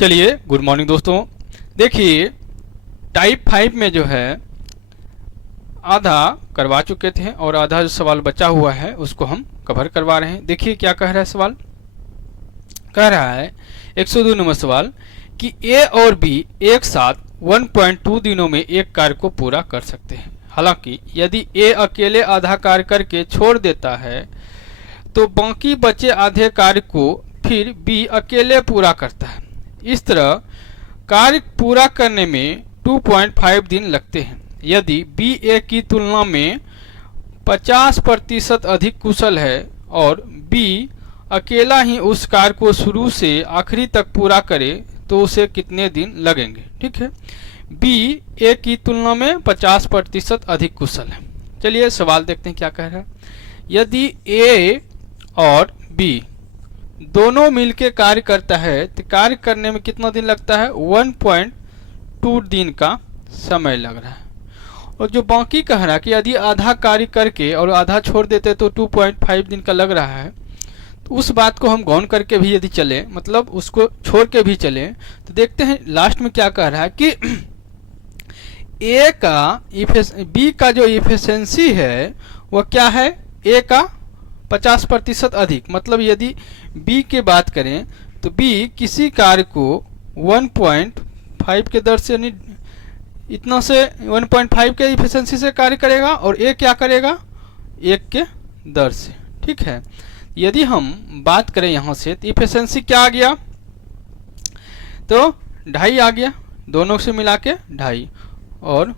चलिए good morning दोस्तों। देखिए टाइप 5 में जो है आधा करवा चुके थे और आधा जो सवाल बचा हुआ है उसको हम कवर करवा रहे हैं। देखिए क्या कह रहा है सवाल। कह रहा है 102 नंबर सवाल कि ए और बी एक साथ 1.2 दिनों में एक कार्य को पूरा कर सकते हैं। हालांकि यदि ए अकेले आधा कार्य करके छोड़ देता है तो बाकी बचे आधे कार्य को फिर बी अकेले पूरा करता है। इस तरह कार्य पूरा करने में 2.5 दिन लगते हैं। यदि बी ए की तुलना में 50% अधिक कुशल है और बी अकेला ही उस कार्य को शुरू से आखिरी तक पूरा करे तो उसे कितने दिन लगेंगे। ठीक है, बी ए की तुलना में 50% अधिक कुशल है। चलिए सवाल देखते हैं क्या कह रहा है। यदि ए और बी दोनों मिलकर कार्य करता है तो कार्य करने में कितना दिन लगता है? 1.2 दिन का समय लग रहा है। और जो बाकी कह रहा है कि यदि आधा कार्य करके और आधा छोड़ देते तो 2.5 दिन का लग रहा है, तो उस बात को हम गौन करके भी यदि चले, मतलब उसको छोड़ के भी चले, तो देखते हैं लास्ट में क्या कह रहा है कि ए का बी का जो इफिशिएंसी है वह क्या है? ए का 50% अधिक। मतलब यदि बी की बात करें तो बी किसी कार्य को 1.5 के दर से, यानी इतना से 1.5 के इफिशिएंसी से कार्य करेगा और ए क्या करेगा? 1 के दर से। ठीक है, यदि हम बात करें यहाँ से तो इफिशिएंसी क्या आ गया? तो 2.5 आ गया, दोनों से मिला के 2.5 और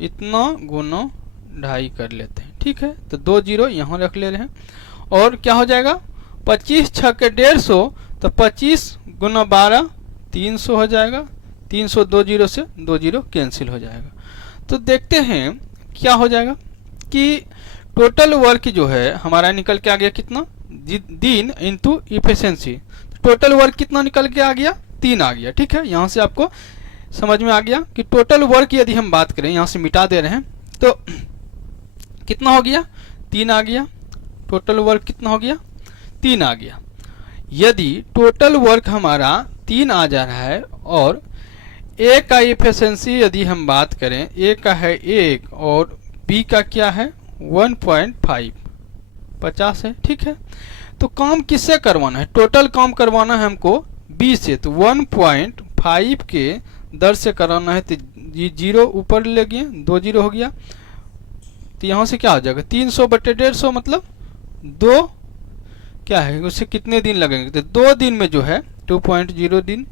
इतना गुना 2.5 कर लेते हैं। ठीक है, तो 2 जीरो यहाँ रख ले रहे हैं और क्या हो जाएगा? 25 6 के 150, तो 25 गुना 12 300 हो जाएगा। 300 2 जीरो से 2 जीरो कैंसिल हो जाएगा। तो देखते हैं क्या हो जाएगा कि टोटल वर्क जो है हमारा निकल के आ गया कितना? दिन इंटू इफिशिएंसी। टोटल वर्क कितना निकल के आ गया? 3 आ गया। ठीक है, यहाँ से आपको समझ में आ गया कि टोटल वर्क यदि हम बात करें, यहाँ से मिटा दे रहे हैं तो कितना हो गया? 3 आ गया। टोटल वर्क कितना हो गया? 3 आ गया। यदि टोटल वर्क हमारा 3 आ जा रहा है और ए का इफिशिएंसी यदि हम बात करें, ए का है 1 और बी का क्या है? 1.5 50 है। ठीक है, तो काम किससे करवाना है? टोटल काम करवाना है हमको बी से, तो 1.5 के दर से कराना है। तो जीरो ऊपर ले गए, 2 जीरो हो गया, तो यहाँ से क्या हो जाएगा? 300 बटे 150, मतलब 2 क्या है उससे कितने दिन लगेंगे? तो 2 दिन में जो है 2.0 दिन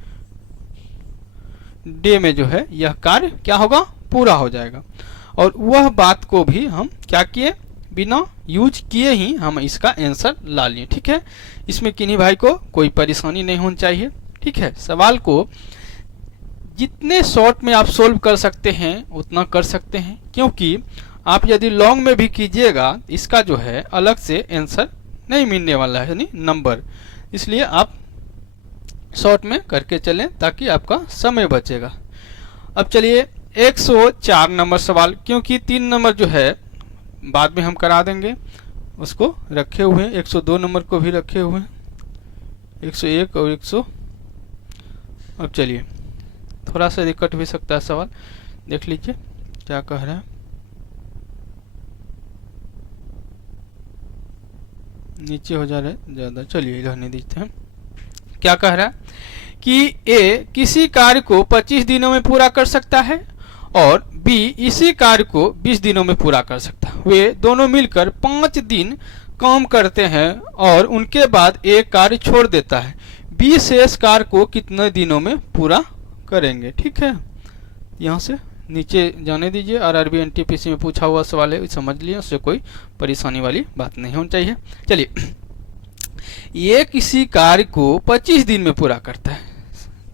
डे में जो है यह कार्य क्या होगा? पूरा हो जाएगा। और वह बात को भी हम क्या किए? बिना यूज किए ही हम इसका आंसर ला लिए। ठीक है, इसमें किन्हीं भाई को कोई परेशानी नहीं होनी चाहिए। ठीक है, सवाल को जितने शॉर्ट में आप सोल्व कर सकते हैं उतना कर सकते हैं, क्योंकि आप यदि लॉन्ग में भी कीजिएगा इसका जो है अलग से आंसर नहीं मिलने वाला है, यानी नंबर। इसलिए आप शॉर्ट में करके चलें ताकि आपका समय बचेगा। अब चलिए 104 नंबर सवाल, क्योंकि 3 नंबर जो है बाद में हम करा देंगे, उसको रखे हुए हैं। 102 नंबर को भी रखे हुए हैं, 101 और 100। अब चलिए थोड़ा सा दिक्कत भी सकता है सवाल, देख लीजिए क्या कह रहा है। नीचे हो जा रहा है ज़्यादा, चलिए इधर नहीं दिखते हैं। क्या कह रहा है कि ए किसी कार्य को 25 दिनों में पूरा कर सकता है और बी इसी कार्य को 20 दिनों में पूरा कर सकता है। वे दोनों मिलकर 5 दिन काम करते हैं और उनके बाद एक कार्य छोड़ देता है। बी शेष कार्य को कितने दिनों में पूरा करेंगे? ठीक है, यहाँ से नीचे जाने दीजिए। आरआरबी एनटीपीसी में पूछा हुआ सवाल है, समझ लिए, उससे कोई परेशानी वाली बात नहीं होनी चाहिए। चलिए, ये किसी कार्य को 25 दिन में पूरा करता है,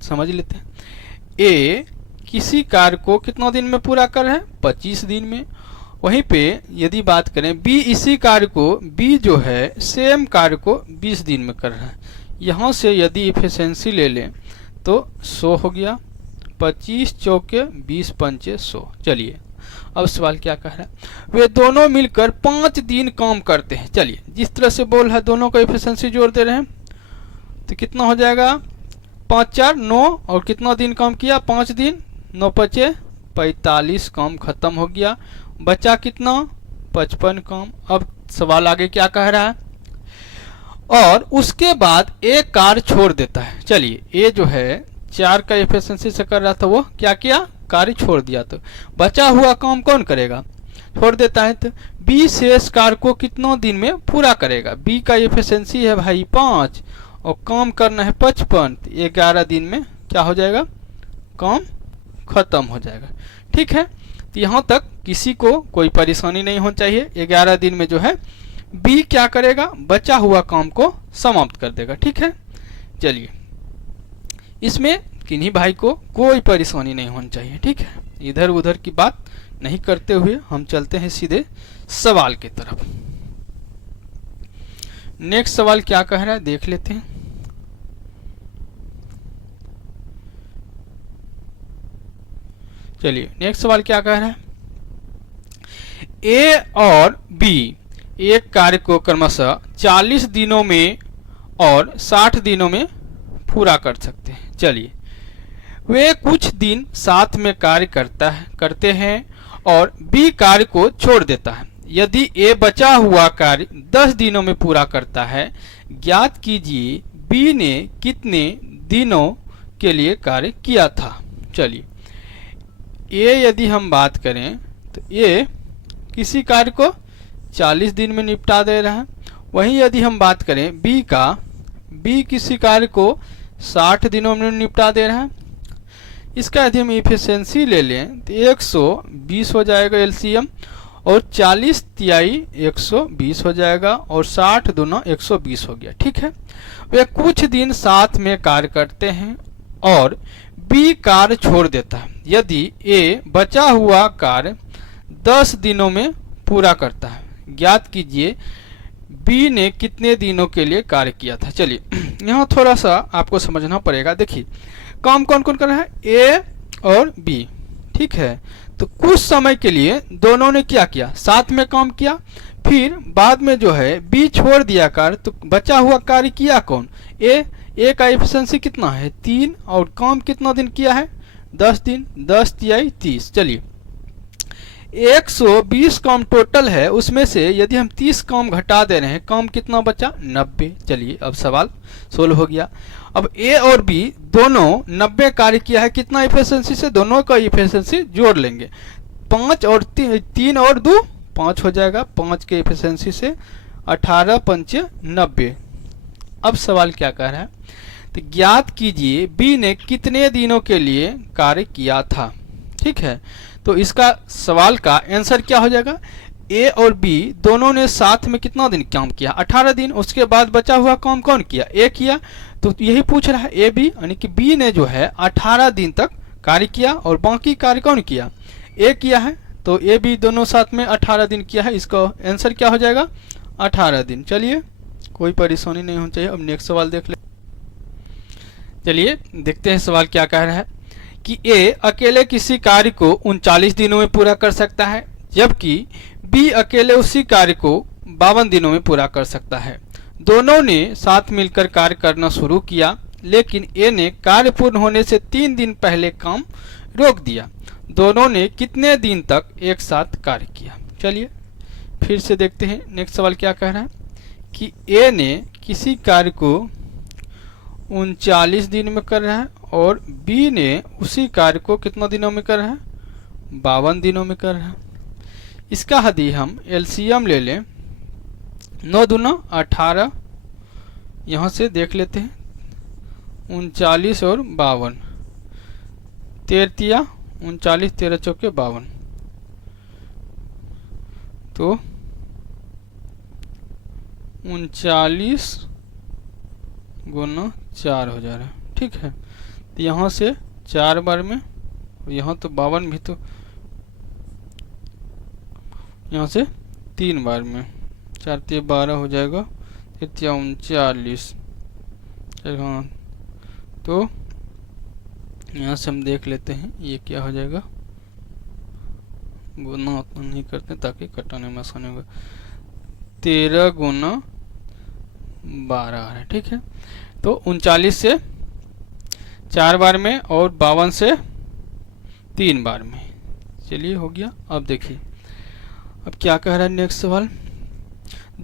समझ लेते हैं। ए किसी कार्य को कितना दिन में पूरा कर रहा है? 25 दिन में। वहीं पे यदि बात करें बी इसी कार्य को, बी जो है सेम कार्य को 20 दिन में कर रहा है। यहाँ से यदि इफिशिएंसी ले लें तो 100 हो गया, 25 चौके 20 पंचे 100। चलिए अब सवाल क्या कह रहा है? वे दोनों मिलकर 5 दिन काम करते हैं। चलिए जिस तरह से बोल है दोनों का इफिशिएंसी जोड़ दे रहे हैं तो कितना हो जाएगा? 5 4 9 और कितना दिन काम किया, 5 दिन, 9 5 45 काम खत्म हो गया। बचा कितना, 55 काम। अब सवाल आगे क्या कह रहा है, और उसके बाद एक कार्य छोड़ देता है। चलिए ये जो है 4 का एफिशिएंसी से कर रहा था, वो क्या किया, कार्य छोड़ दिया। तो बचा हुआ काम कौन करेगा, छोड़ देता है। तो बी शेष कार्य को कितनों दिन में पूरा करेगा। बी का एफिशिएंसी है भाई 5 और काम करना है 55, तो 11 दिन में क्या हो जाएगा, काम खत्म हो जाएगा। ठीक है, तो यहाँ तक किसी को कोई परेशानी नहीं होनी चाहिए। 11 दिन में जो है बी क्या करेगा, बचा हुआ काम को समाप्त कर देगा। ठीक है, चलिए इसमें किन्हीं भाई को कोई परेशानी नहीं होनी चाहिए। ठीक है, इधर उधर की बात नहीं करते हुए हम चलते हैं सीधे सवाल की तरफ। नेक्स्ट सवाल क्या कह रहा है देख लेते हैं। चलिए नेक्स्ट सवाल क्या कह रहा है, ए और बी एक कार्य को क्रमशः 40 दिनों में और 60 दिनों में पूरा कर सकते हैं। चलिए वे कुछ दिन साथ में कार्य करते हैं और बी कार्य को छोड़ देता है। यदि ए बचा हुआ कार्य 10 दिनों में पूरा करता है, ज्ञात कीजिए बी ने कितने दिनों के लिए कार्य किया था। चलिए ये यदि हम बात करें तो ये किसी कार्य को 40 दिन में निपटा दे रहा है। वहीं यदि हम बात करें बी किसी कार्य को 60 दिनों में निपटा दे रहा है। इसका यदि हम इफिशिएंसी ले लें तो 120 हो जाएगा एलसीएम, और 40 तिहाई 120 हो जाएगा, और 60 दूना 120 हो गया। ठीक है, वे कुछ दिन साथ में कार्य करते हैं और बी कार्य छोड़ देता है। यदि ए बचा हुआ कार्य 10 दिनों में पूरा करता है, ज्ञात कीजिए बी ने कितने दिनों के लिए कार्य किया था। चलिए यहाँ थोड़ा सा आपको समझना पड़ेगा। देखिए काम कौन कौन कर रहा है, ए और बी। ठीक है, तो कुछ समय के लिए दोनों ने क्या किया, साथ में काम किया। फिर बाद में जो है बी छोड़ दिया कार्य, तो बचा हुआ कार्य किया कौन, ए का एफिशिएंसी कितना है 3, और काम कितना दिन किया है 10 दिन, 10 तिहाई 30। चलिए 120 काम टोटल है, उसमें से यदि हम 30 काम घटा दे रहे हैं, काम कितना बचा 90। चलिए अब सवाल सोल्व हो गया। अब ए और बी दोनों 90 कार्य किया है, कितना एफिशिएंसी से, दोनों का एफिशिएंसी जोड़ लेंगे। 5 और 3 और 2 5 हो जाएगा, 5 के एफिशिएंसी से 18 पंचे 90। अब सवाल क्या कह रहा है, तो ज्ञात कीजिए बी ने कितने दिनों के लिए कार्य किया था। ठीक है, तो इसका सवाल का आंसर क्या हो जाएगा, ए और बी दोनों ने साथ में कितना दिन काम किया 18 दिन। उसके बाद बचा हुआ काम कौन किया, ए किया। तो यही पूछ रहा है ए बी, यानी कि बी ने जो है 18 दिन तक कार्य किया और बाकी कार्य कौन किया, ए किया है। तो ए बी दोनों साथ में 18 दिन किया है, इसका आंसर क्या हो जाएगा 18 दिन। चलिए कोई परेशानी नहीं होनी चाहिए। अब नेक्स्ट सवाल देख ले। चलिए देखते हैं सवाल क्या कह रहा है कि ए अकेले किसी कार्य को 39 दिनों में पूरा कर सकता है, जबकि बी अकेले उसी कार्य को 52 दिनों में पूरा कर सकता है। दोनों ने साथ मिलकर कार्य करना शुरू किया, लेकिन ए ने कार्य पूर्ण होने से 3 दिन पहले काम रोक दिया। दोनों ने कितने दिन तक एक साथ कार्य किया। चलिए फिर से देखते हैं नेक्स्ट सवाल क्या कह रहा है कि ए ने किसी कार्य को 39 दिन में कर रहा है और बी ने उसी कार्य को कितना दिनों में कर रहा है 52 दिनों में कर रहा है। इसका यदि हम एलसीएम ले लें 9 दूना 18, यहाँ से देख लेते हैं 39 और 52, 13 39 13 चौके 52, तो 39 गुना 4 हो जा रहा है। ठीक है, तो यहाँ से 4 बार में, यहाँ तो 52 भी, तो यहाँ से 3 बार में, 4 3 12 हो जाएगा, 39। हाँ, तो यहाँ से हम देख लेते हैं ये क्या हो जाएगा, गुना उतना नहीं करते ताकि कटाने में आसानी होगा। 13 गुना 12 है। ठीक है, तो 39 से 4 बार में और 52 से 3 बार में। चलिए हो गया। अब देखिए अब क्या कह रहा है नेक्स्ट सवाल।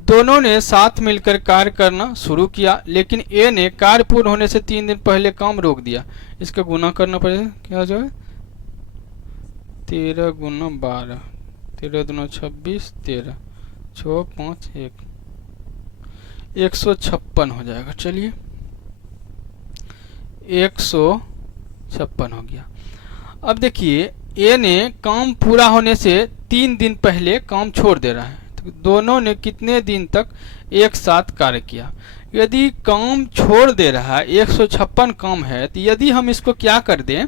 दोनों ने साथ मिलकर कार्य करना शुरू किया, लेकिन ए ने कार्य पूर्ण होने से 3 दिन पहले काम रोक दिया। इसका गुना करना पड़ेगा। क्या जो है 13 गुना 12, 13 दूना 26, 13 6 5 1, 156 हो जाएगा। चलिए 156 हो गया। अब देखिए ए ने काम पूरा होने से 3 दिन पहले काम छोड़ दे रहा है। तो दोनों ने कितने दिन तक एक साथ कार्य किया। यदि काम छोड़ दे रहा है 156 काम है, तो यदि हम इसको क्या कर दें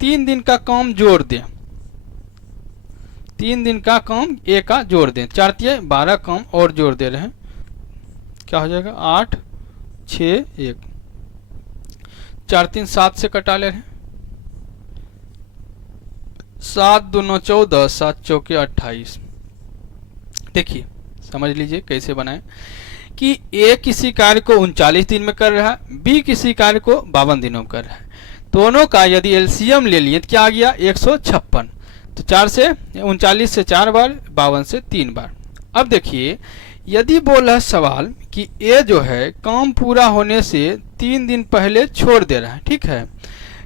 3 दिन का काम जोड़ दें, 3 दिन का काम ए का जोड़ दें, 4 तिया 12 काम और जोड़ दे रहे हैं। क्या हो जाएगा 8 6 1, 4 3 7 से कटा ले रहे हैं। 7 दूना 14, 7 चौके 28। देखिए समझ लीजिए कैसे बनाए कि ए किसी कार्य को 39 दिन में कर रहा है, बी किसी कार्य को 52 दिनों में कर रहा है। दोनों का यदि एलसीएम ले लिए तो क्या आ गया 156। तो 4 से 39 से 4 बार, 52 से 3 बार। अब देखिए यदि बोला सवाल कि ए जो है काम पूरा होने से 3 दिन पहले छोड़ दे रहा है, ठीक है।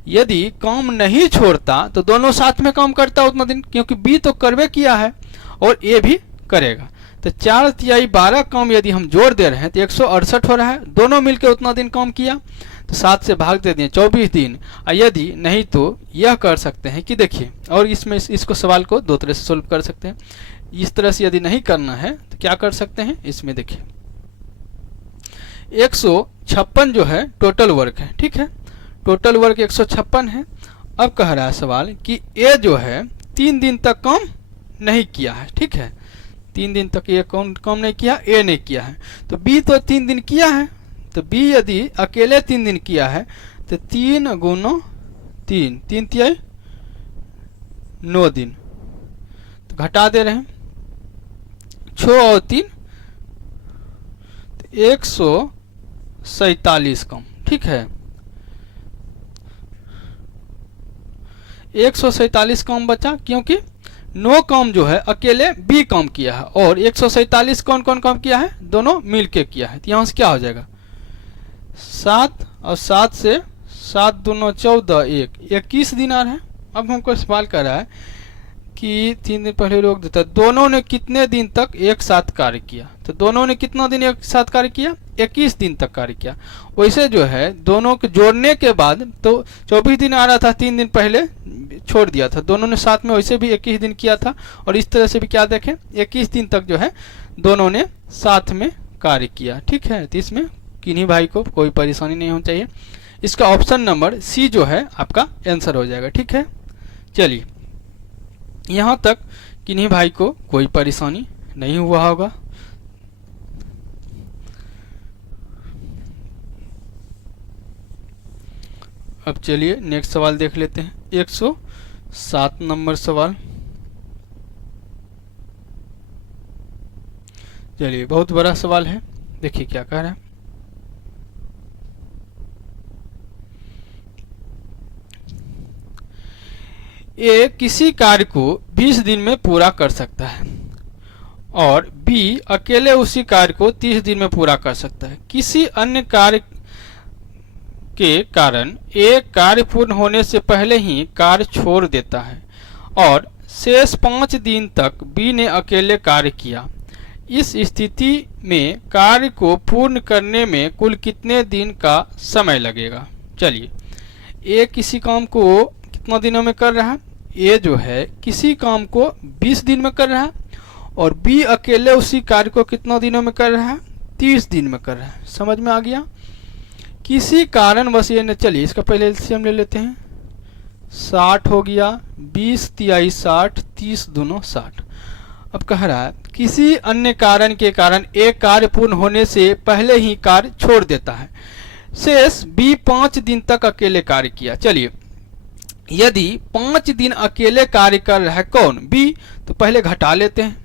यदि काम नहीं छोड़ता तो दोनों साथ में काम करता उतना दिन, क्योंकि बी तो करवे किया है और ए भी करेगा। तो 4 तिहाई 12 काम यदि हम जोड़ दे रहे हैं तो 168 हो रहा है। दोनों मिलकर उतना दिन काम किया, तो 7 से भाग दे दिए 24 दिन। यदि नहीं तो यह कर सकते हैं कि देखिए, और इसमें इसको सवाल को 2 तरह से सोल्व कर सकते हैं। इस तरह से यदि नहीं करना है तो क्या कर सकते हैं, इसमें देखिए 156 जो है टोटल वर्क है, ठीक है। टोटल वर्क 156 है। अब कह रहा है सवाल कि ए जो है 3 दिन तक काम नहीं किया है, ठीक है। 3 दिन तक ये काम नहीं किया, ए ने किया है। तो बी तो 3 दिन किया है, तो बी यदि अकेले 3 दिन किया है तो 3 गुना 3, 3 तिहाई 9 दिन। तो घटा दे रहे हैं 6 और 3 तो 147 काम, ठीक है। 147 काम बचा, क्योंकि 9 काम जो है अकेले बी काम किया है और 147 कौन कौन काम किया है, दोनों मिलके किया है। तो यहाँ से क्या हो जाएगा 7 और 7 से 7 दूना 14, 21 दिन आ रहा है। अब हमको सवाल कर रहा है कि 3 दिन पहले रोक देता, दोनों ने कितने दिन तक एक साथ कार्य किया। तो दोनों ने कितना दिन एक साथ कार्य किया, 21 दिन तक कार्य किया। वैसे जो है दोनों के जोड़ने के बाद तो 24 दिन आ रहा था, 3 दिन पहले छोड़ दिया था। दोनों ने साथ में वैसे भी 21 दिन किया था, और इस तरह से भी क्या देखें 21 दिन तक जो है दोनों ने साथ में कार्य किया, ठीक है। तो इसमें किन्हीं भाई को कोई परेशानी नहीं होनी चाहिए। इसका ऑप्शन नंबर सी जो है आपका आंसर हो जाएगा, ठीक है। चलिए यहाँ तक किन्हीं भाई को कोई परेशानी नहीं हुआ होगा। अब चलिए नेक्स्ट सवाल देख लेते हैं। 107 नंबर सवाल। चलिए बहुत बड़ा सवाल है, देखिए क्या कह रहा है। ए किसी कार्य को 20 दिन में पूरा कर सकता है और बी अकेले उसी कार्य को 30 दिन में पूरा कर सकता है। किसी अन्य कार्य के कारण ए कार्य पूर्ण होने से पहले ही कार्य छोड़ देता है और शेष 5 दिन तक बी ने अकेले कार्य किया। इस स्थिति में कार्य को पूर्ण करने में कुल कितने दिन का समय लगेगा। चलिए ए किसी काम को कितना दिनों में कर रहा है, ए जो है किसी काम को 20 दिन में कर रहा है और बी अकेले उसी कार्य को कितना दिनों में कर रहा है, 30 दिन में कर रहा है। समझ में आ गया। किसी कारण बस ये न, चलिए इसका पहले एलसीएम ले लेते हैं। 60 हो गया, 20 तिहाई 60, 30 दूना 60। अब कह रहा है किसी अन्य कारण के कारण एक कार्य पूर्ण होने से पहले ही कार्य छोड़ देता है, शेष बी 5 दिन तक अकेले कार्य किया। चलिए यदि 5 दिन अकेले कार्य कर रहा है कौन, बी, तो पहले घटा लेते हैं।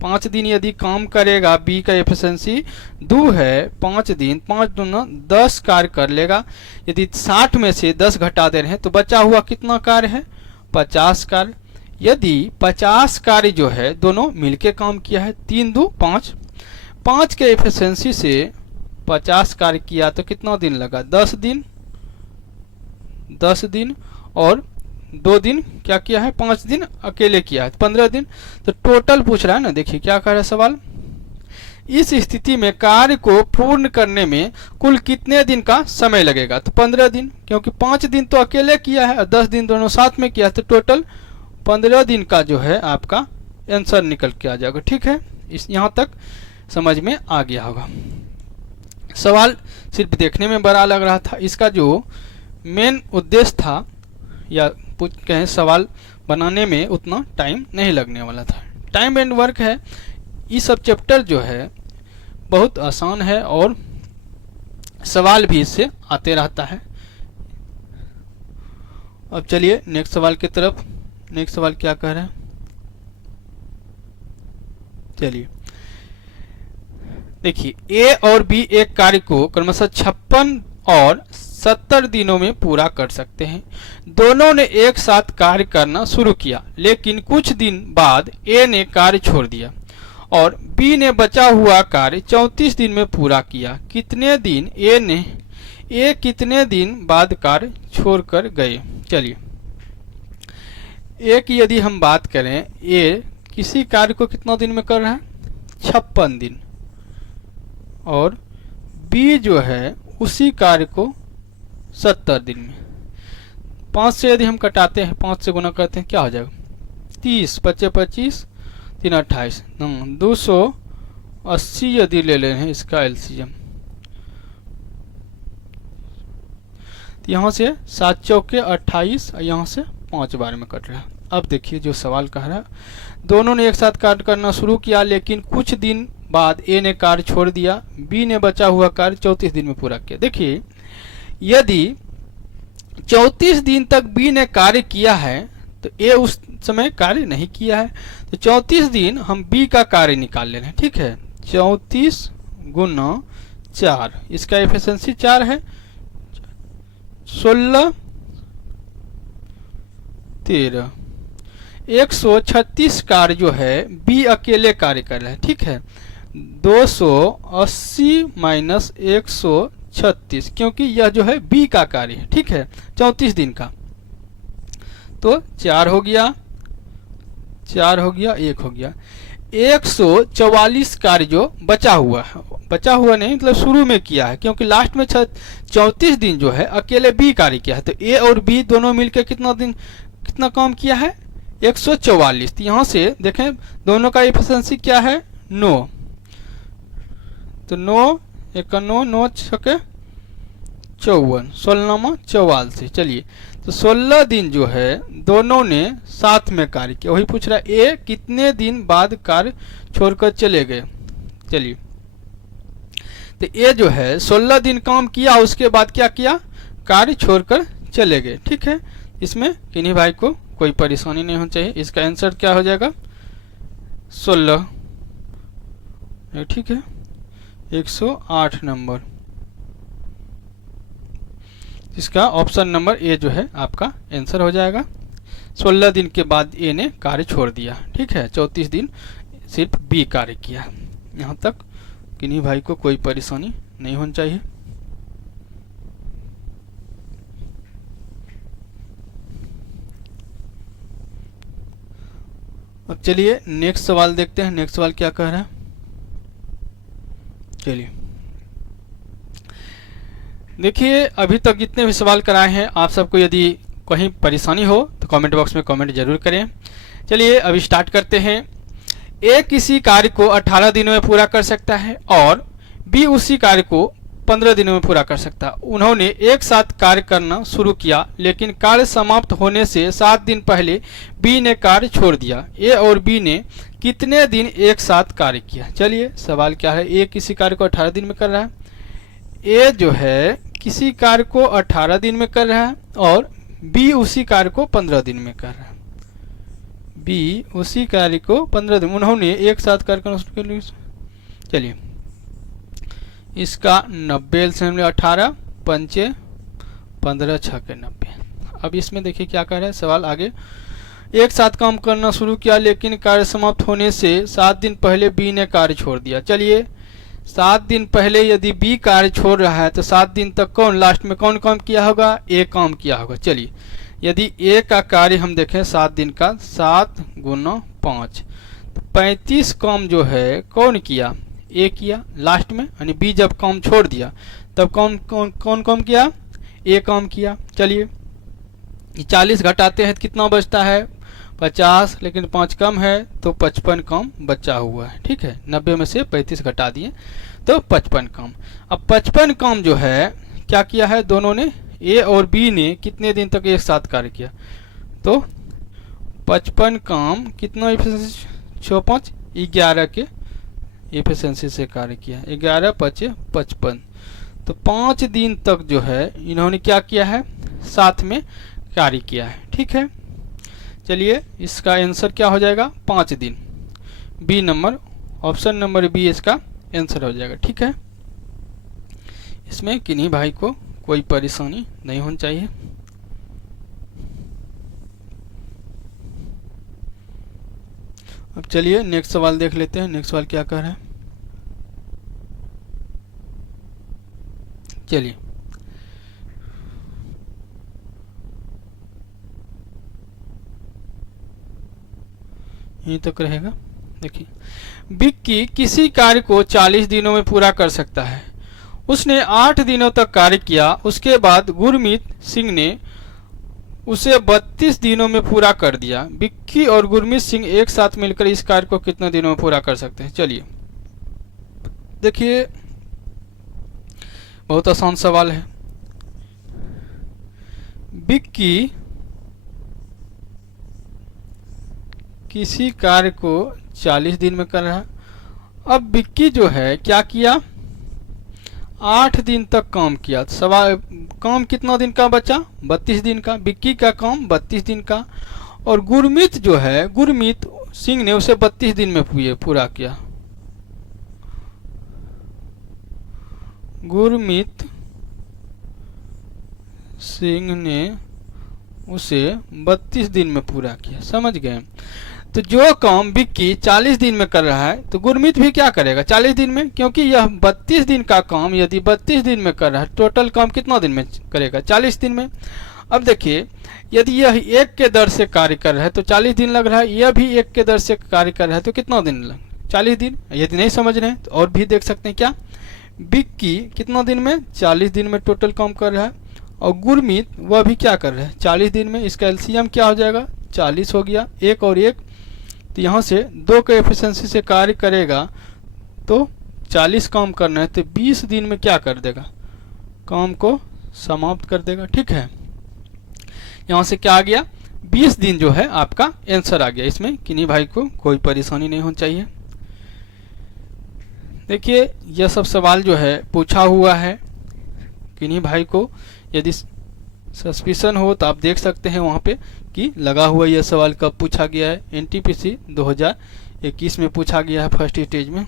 5 दिन यदि काम करेगा, बी का एफिशिएंसी 2 है, 5 दिन, 5 दूना 10 कार्य कर लेगा। यदि 60 में से 10 घटा दे रहे हैं तो बचा हुआ कितना कार्य है? 50 कार्य। यदि 50 कार्य जो है दोनों मिलके काम किया है, 3 2 5, 5 के एफिशिएंसी से 50 कार्य किया तो कितना दिन लगा? 10 दिन, 10 दिन, और 2 दिन क्या किया है? 5 दिन अकेले किया है, 15 दिन। तो टोटल पूछ रहा है ना। देखिए क्या कह रहा है सवाल, इस स्थिति में कार्य को पूर्ण करने में कुल कितने दिन का समय लगेगा? तो 15 दिन, क्योंकि 5 दिन तो अकेले किया है और 10 दिन दोनों साथ में किया है, तो टोटल 15 दिन का जो है आपका आंसर निकल के आ जाएगा। ठीक है, इस यहाँ तक समझ में आ गया होगा। सवाल सिर्फ देखने में बड़ा लग रहा था, इसका जो मेन उद्देश्य था या कहें सवाल बनाने में उतना टाइम नहीं लगने वाला था। टाइम एंड वर्क है, ये सब चैप्टर जो है बहुत आसान है और सवाल भी इससे आते रहता है। अब चलिए नेक्स्ट सवाल की तरफ। नेक्स्ट सवाल क्या कह रहा है, चलिए देखिए, ए और बी एक कार्य को क्रमशः 56 और 70 दिनों में पूरा कर सकते हैं। दोनों ने एक साथ कार्य करना शुरू किया, लेकिन कुछ दिन बाद ए ने कार्य छोड़ दिया और बी ने बचा हुआ कार्य 34 दिन में पूरा किया। कितने दिन ए कितने दिन बाद कार्य छोड़कर गए? चलिए, ए की यदि हम बात करें, ए किसी कार्य को कितना दिन में कर रहा है? 56 दिन, और बी जो है उसी कार्य को 70 दिन में। 5 से यदि हम कटाते हैं, 5 से गुना करते हैं, क्या हो जाएगा? 30, 25 25, 3 28, 280 यदि ले ले रहे हैं इसका एलसीएम, तो यहाँ से 7 चौके 28, यहाँ से 5 बार में कट रहा है। अब देखिए जो सवाल कह रहा है, दोनों ने एक साथ कार्य करना शुरू किया, लेकिन कुछ दिन बाद ए ने कार्य छोड़ दिया, बी ने बचा हुआ कार्य 34 दिन में पूरा किया। देखिए, यदि 34 दिन तक बी ने कार्य किया है तो ए उस समय कार्य नहीं किया है, तो 34 दिन हम बी का कार्य निकाल ले रहे हैं। ठीक है, 34 गुना 4, इसका एफिशिएंसी 4 है, 16 13, 136 कार्य जो है बी अकेले कार्य कर रहा है। ठीक है, 280 माइनस 136, क्योंकि यह जो है बी का कार्य है। ठीक है, 34 दिन का, तो 4 हो गया, 4 हो गया, 1 हो गया। 144 कार्य जो बचा हुआ है, बचा हुआ नहीं मतलब शुरू में किया है, क्योंकि लास्ट में 34 दिन जो है अकेले बी कार्य किया है, तो ए और बी दोनों मिलकर कितना काम किया है? 144। तो यहाँ से देखें दोनों का एफिशिएंसी क्या है? 9, तो 9 1 9, 9 छके 54, 16 44। चलिए, तो 16 दिन जो है दोनों ने साथ में कार्य किया। वही पूछ रहा है ए कितने दिन बाद कार्य छोड़कर चले गए। चलिए, तो ए जो है 16 दिन काम किया, उसके बाद क्या किया? कार्य छोड़कर चले गए। ठीक है, इसमें किन्हीं भाई को कोई परेशानी नहीं होनी चाहिए। इसका आंसर क्या हो जाएगा? 16। ठीक है, 108 नंबर, इसका ऑप्शन नंबर ए जो है आपका आंसर हो जाएगा। 16 दिन के बाद ए ने कार्य छोड़ दिया। ठीक है, 34 दिन सिर्फ बी कार्य किया। यहाँ तक किन्हीं भाई को कोई परेशानी नहीं होनी चाहिए। अब चलिए नेक्स्ट सवाल देखते हैं। नेक्स्ट सवाल क्या कह रहा है, चलिए देखिए। अभी तक जितने भी सवाल कराए हैं, आप सबको यदि कहीं परेशानी हो तो कमेंट बॉक्स में कमेंट जरूर करें। चलिए अभी स्टार्ट करते हैं। ए किसी कार्य को 18 दिनों में पूरा कर सकता है और बी उसी कार्य को 15 दिनों में पूरा कर सकता है। उन्होंने एक साथ कार्य करना शुरू किया, लेकिन कार्य समाप्त होने से 7 दिन पहले बी ने कार्य छोड़ दिया। ए और बी ने कितने दिन एक साथ कार्य किया? चलिए सवाल क्या है, ए किसी कार्य को 18 दिन में कर रहा है। ए जो है किसी कार्य को 18 दिन में कर रहा है और बी उसी कार्य को 15 दिन में कर रहा है। बी उसी कार्य को 15 दिन, उन्होंने एक साथ कार्य करना शुरू कर लिया। चलिए इसका 90 एलसीएम ले 18 पंचे 15 छके 90। अब इसमें देखिए क्या कह रहा है सवाल आगे। एक साथ काम करना शुरू किया लेकिन कार्य समाप्त होने से 7 दिन पहले बी ने कार्य छोड़ दिया। चलिए 7 दिन पहले यदि बी कार्य छोड़ रहा है तो 7 दिन तक कौन लास्ट में कौन काम किया होगा, ए काम किया होगा। चलिए यदि ए का कार्य हम देखें 7 दिन का, 7 गुना 5 तो 35 काम जो है कौन किया, ए किया लास्ट में, यानी बी जब काम छोड़ दिया तब कौन काम किया, ए काम किया। चलिए 40 घटाते हैं तो कितना बचता है 50, लेकिन 5 कम है तो 55 काम बचा हुआ है। ठीक है 90 में से 35 घटा दिए तो 55 काम। अब 55 काम जो है क्या किया है, दोनों ने ए और बी ने कितने दिन तक एक साथ कार्य किया, तो 55 काम कितना एफिशिएंसी 6 11 के एफिशिएंसी से कार्य किया, 11 5 55, तो 5 दिन तक जो है इन्होंने क्या किया है, साथ में कार्य किया है। ठीक है चलिए इसका आंसर क्या हो जाएगा 5 दिन, B number, option number B इसका आंसर हो जाएगा। ठीक है इसमें किन्हीं भाई को कोई परेशानी नहीं होनी चाहिए। अब चलिए नेक्स्ट सवाल देख लेते हैं, नेक्स्ट सवाल क्या कह रहा है। चलिए यहीं तक रहेगा। देखिए विक्की किसी कार्य को 40 दिनों में पूरा कर सकता है, उसने 8 दिनों तक कार्य किया, उसके बाद गुरमीत सिंह ने उसे 32 दिनों में पूरा कर दिया। विक्की और गुरमीत सिंह एक साथ मिलकर इस कार्य को कितने दिनों में पूरा कर सकते हैं। चलिए देखिए बहुत आसान सवाल है। विक्की किसी कार्य को 40 दिन में कर रहा है। अब विक्की जो है क्या किया, 8 दिन तक काम किया, सवाल काम कितना दिन का बचा 32 दिन का, विक्की का काम 32 दिन का, और गुरमीत जो है गुरमीत सिंह ने उसे 32 दिन में पूरा किया। गुरमीत सिंह ने उसे 32 दिन में पूरा किया, समझ गए। तो जो काम विक्की 40 दिन में कर रहा है तो गुरमीत भी क्या करेगा 40 दिन में, क्योंकि यह 32 दिन का काम यदि 32 दिन में कर रहा है, टोटल काम कितना दिन में करेगा 40 दिन में। अब देखिए यदि यह 1 के दर से कार्य कर रहा है तो 40 दिन लग रहा है, यह भी 1 के दर से कार्य कर रहा है तो कितना दिन लग 40 दिन। यदि नहीं समझ रहे हैं तो और भी देख सकते हैं, क्या विक्की कितना दिन में 40 दिन में टोटल काम कर रहा है, और गुरमीत वह भी क्या कर रहा है 40 दिन में। इसका एलसीएम क्या हो जाएगा 40 हो गया, 1 और 1, तो यहाँ से 2 के एफिशिएंसी से कार्य करेगा तो 40 काम करना है तो 20 दिन में क्या कर देगा, काम को समाप्त कर देगा। ठीक है यहाँ से क्या आ गया 20 दिन जो है आपका आंसर आ गया। इसमें किन्हीं भाई को कोई परेशानी नहीं होनी चाहिए। देखिए यह सब सवाल जो है पूछा हुआ है, किन्हीं भाई को यदि सस्पिशन हो तो आप देख सकते हैं वहाँ पे कि लगा हुआ यह सवाल कब पूछा गया है, एनटीपीसी 2021 में पूछा गया है फर्स्ट स्टेज में।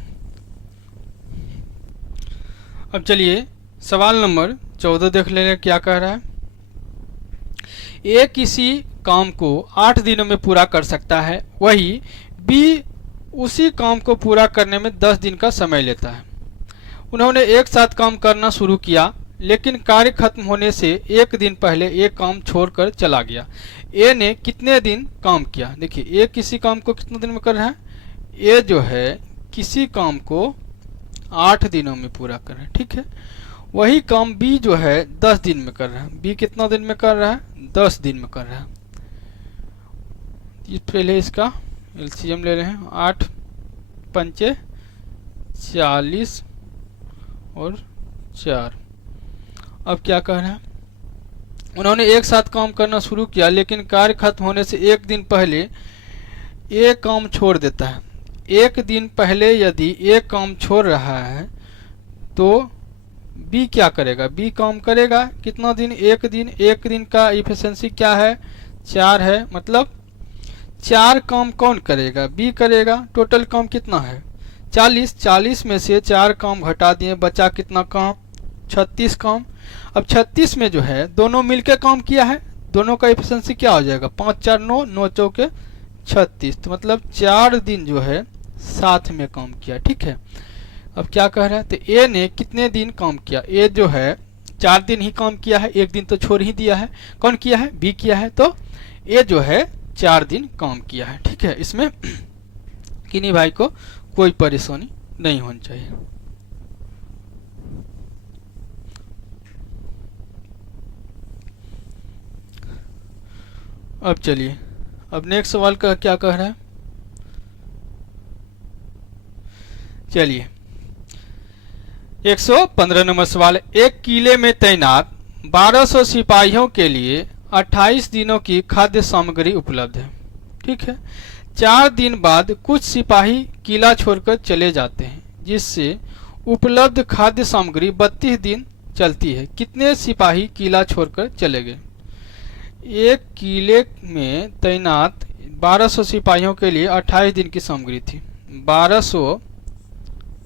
अब चलिए सवाल नंबर 14 देख लेंगे क्या कह रहा है। ए किसी काम को 8 दिनों में पूरा कर सकता है, वही बी उसी काम को पूरा करने में 10 दिन का समय लेता है। उन्होंने एक साथ काम करना शुरू किया लेकिन कार्य खत्म होने से 1 दिन पहले एक काम छोड़कर चला गया। ए ने कितने दिन काम किया। देखिए ए किसी काम को कितने दिन में कर रहा है, ए जो है किसी काम को 8 दिनों में पूरा कर रहा है। ठीक है वही काम बी जो है 10 दिन में कर रहा है। बी कितना दिन में कर रहा है 10 दिन में कर रहा है। पहले इसका एलसीएम ले रहे हैं, 8 पंचे 40 और 4। अब क्या कह रहे हैं, उन्होंने एक साथ काम करना शुरू किया लेकिन कार्य खत्म होने से 1 दिन पहले एक काम छोड़ देता है। 1 दिन पहले यदि एक काम छोड़ रहा है तो बी क्या करेगा, बी काम करेगा कितना दिन 1 दिन। 1 दिन का इफिशिएंसी क्या है 4 है, मतलब 4 काम कौन करेगा? बी करेगा। टोटल काम कितना है? 40। 40 में से 4 काम घटा दिए, बचा कितना काम? 36 काम। अब 36 में जो है दोनों मिलकर काम किया है, दोनों का एफिशिएंसी क्या हो जाएगा? 5 4 9, 9 चौके 36। तो मतलब 4 दिन जो है साथ में काम किया। ठीक है, अब क्या कह रहा है? तो ए ने कितने दिन काम किया? ए जो है 4 दिन ही काम किया है, एक दिन तो छोड़ ही दिया है। कौन किया है? बी किया है। तो ए जो है 4 दिन काम किया है। ठीक है, इसमें किन्हीं भाई को कोई परेशानी नहीं होनी चाहिए। अब चलिए, अब नेक्स्ट सवाल का क्या कह रहा है? चलिए 115 नंबर सवाल। एक किले में तैनात 1200 सिपाहियों के लिए 28 दिनों की खाद्य सामग्री उपलब्ध है। ठीक है, 4 दिन बाद कुछ सिपाही किला छोड़कर चले जाते हैं, जिससे उपलब्ध खाद्य सामग्री 32 दिन चलती है। कितने सिपाही किला छोड़कर चले गए? एक किले में तैनात 1200 सिपाहियों के लिए 28 दिन की सामग्री थी। 1200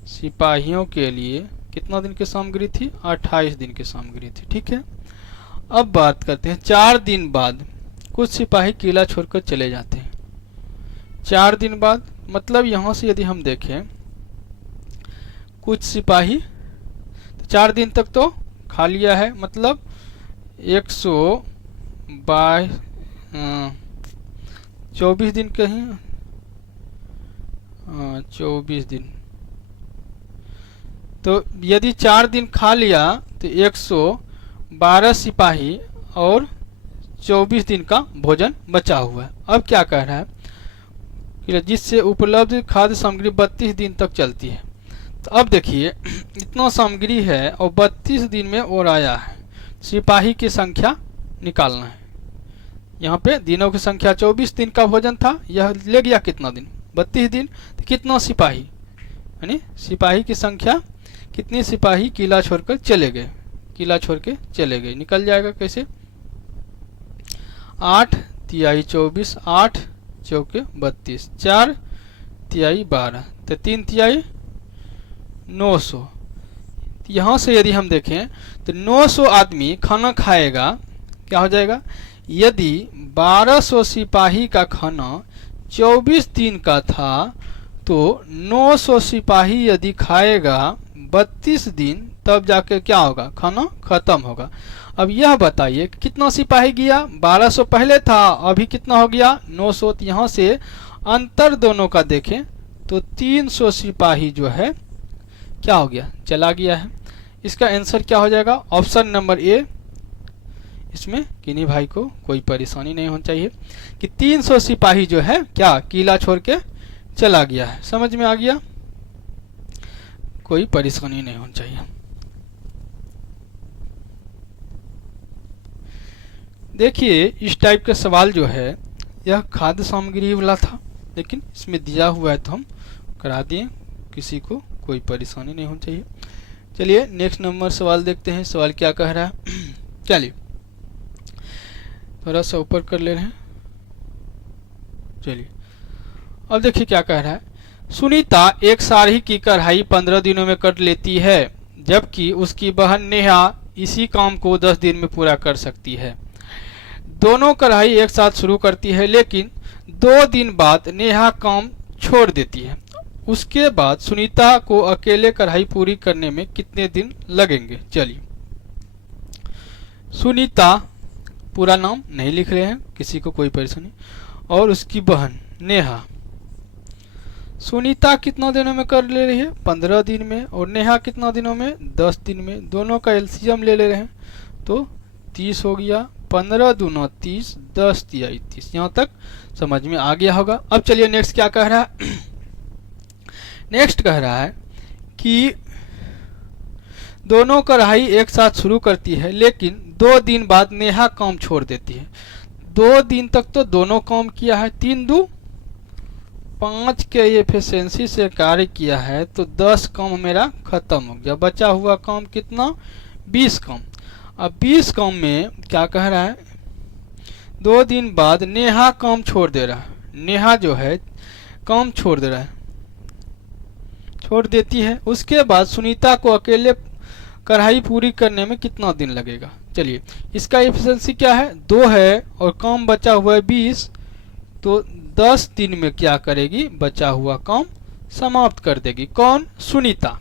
सिपाहियों के लिए कितना दिन की सामग्री थी? 28 दिन की सामग्री थी। ठीक है, अब बात करते हैं 4 दिन बाद कुछ सिपाही किला छोड़कर चले जाते हैं। 4 दिन बाद मतलब यहां से यदि हम देखें कुछ सिपाही, तो 4 दिन तक तो खा लिया है, मतलब 24 दिन कहीं, 24 दिन। तो यदि 4 दिन खा लिया तो 112 सिपाही और 24 दिन का भोजन बचा हुआ है। अब क्या कह रहा है? जिससे उपलब्ध खाद्य सामग्री 32 दिन तक चलती है। तो अब देखिए इतना सामग्री है और 32 दिन में और आया है, सिपाही की संख्या निकालना है। यहाँ पे दिनों की संख्या 24 दिन का भोजन था, यह ले गया कितना दिन? 32 दिन। तो कितना सिपाही, यानी सिपाही की संख्या, कितने सिपाही किला छोड़कर चले गए? किला छोड़ के चले गए, निकल जाएगा कैसे? 8 तिहाई 24, 8 चौके 32, 4 तिहाई 12, तो 3 तिहाई 900। यहाँ से यदि हम देखें तो 900 आदमी खाना खाएगा, क्या हो जाएगा? यदि 1200 सिपाही का खाना 24 दिन का था तो 900 सिपाही यदि खाएगा 32 दिन, तब जाके क्या होगा? खाना खत्म होगा। अब यह बताइए कितना सिपाही गया? 1200 पहले था, अभी कितना हो गया? 900। यहाँ से अंतर दोनों का देखें तो 300 सिपाही जो है क्या हो गया? चला गया है। इसका आंसर क्या हो जाएगा? Option number A. इसमें किन्हीं भाई को कोई परेशानी नहीं होनी चाहिए कि 300 सिपाही जो है क्या किला छोड़ के चला गया है। समझ में आ गया? कोई परेशानी नहीं होनी चाहिए। देखिए इस टाइप का सवाल जो है यह खाद्य सामग्री वाला था, लेकिन इसमें दिया हुआ है तो हम करा दिए, किसी को कोई परेशानी नहीं होनी चाहिए। चलिए नेक्स्ट नंबर सवाल देखते हैं, सवाल क्या कह रहा है। चलिए थोड़ा सा ऊपर कर ले रहे हैं। चलिए अब देखिए क्या कह रहा है। सुनीता एक साड़ी की कढ़ाई 15 दिनों में कर लेती है, जबकि उसकी बहन नेहा इसी काम को 10 दिन में पूरा कर सकती है। दोनों कढ़ाई एक साथ शुरू करती है, लेकिन 2 दिन बाद नेहा काम छोड़ देती है। उसके बाद सुनीता को अकेले कढ़ाई पूरी करने में कितने दिन लगेंगे? चलिए सुनीता, पूरा नाम नहीं लिख रहे हैं, किसी को कोई परेशानी, और उसकी बहन नेहा। सुनीता कितना दिनों में कर ले रही है? 15 दिन में, और नेहा कितना दिनों में? 10 दिन में। दोनों का एलसीएम ले ले रहे हैं तो 30 हो गया। 15 दूना 30, 10 तिहाई 30। यहाँ तक समझ में आ गया होगा। अब चलिए नेक्स्ट क्या कह रहा है। नेक्स्ट कह रहा है कि दोनों कढ़ाई एक साथ शुरू करती है, लेकिन 2 दिन बाद नेहा काम छोड़ देती है। 2 दिन तक तो दोनों काम किया है, 3 दू 5 के एफिशिएंसी से कार्य किया है, तो 10 काम मेरा खत्म हो गया। बचा हुआ काम कितना? 20 काम। अब 20 काम में क्या कह रहा है? 2 दिन बाद नेहा काम छोड़ दे रहा है। नेहा जो है काम छोड़ दे रहा है, छोड़ देती है। उसके बाद सुनीता को अकेले कढ़ाई पूरी करने में कितना दिन लगेगा? चलिए, इसका एफिशिएंसी क्या है? 2 है और काम बचा हुआ है 20, तो 10 दिन में क्या करेगी? बचा हुआ काम समाप्त कर देगी। कौन? सुनीता।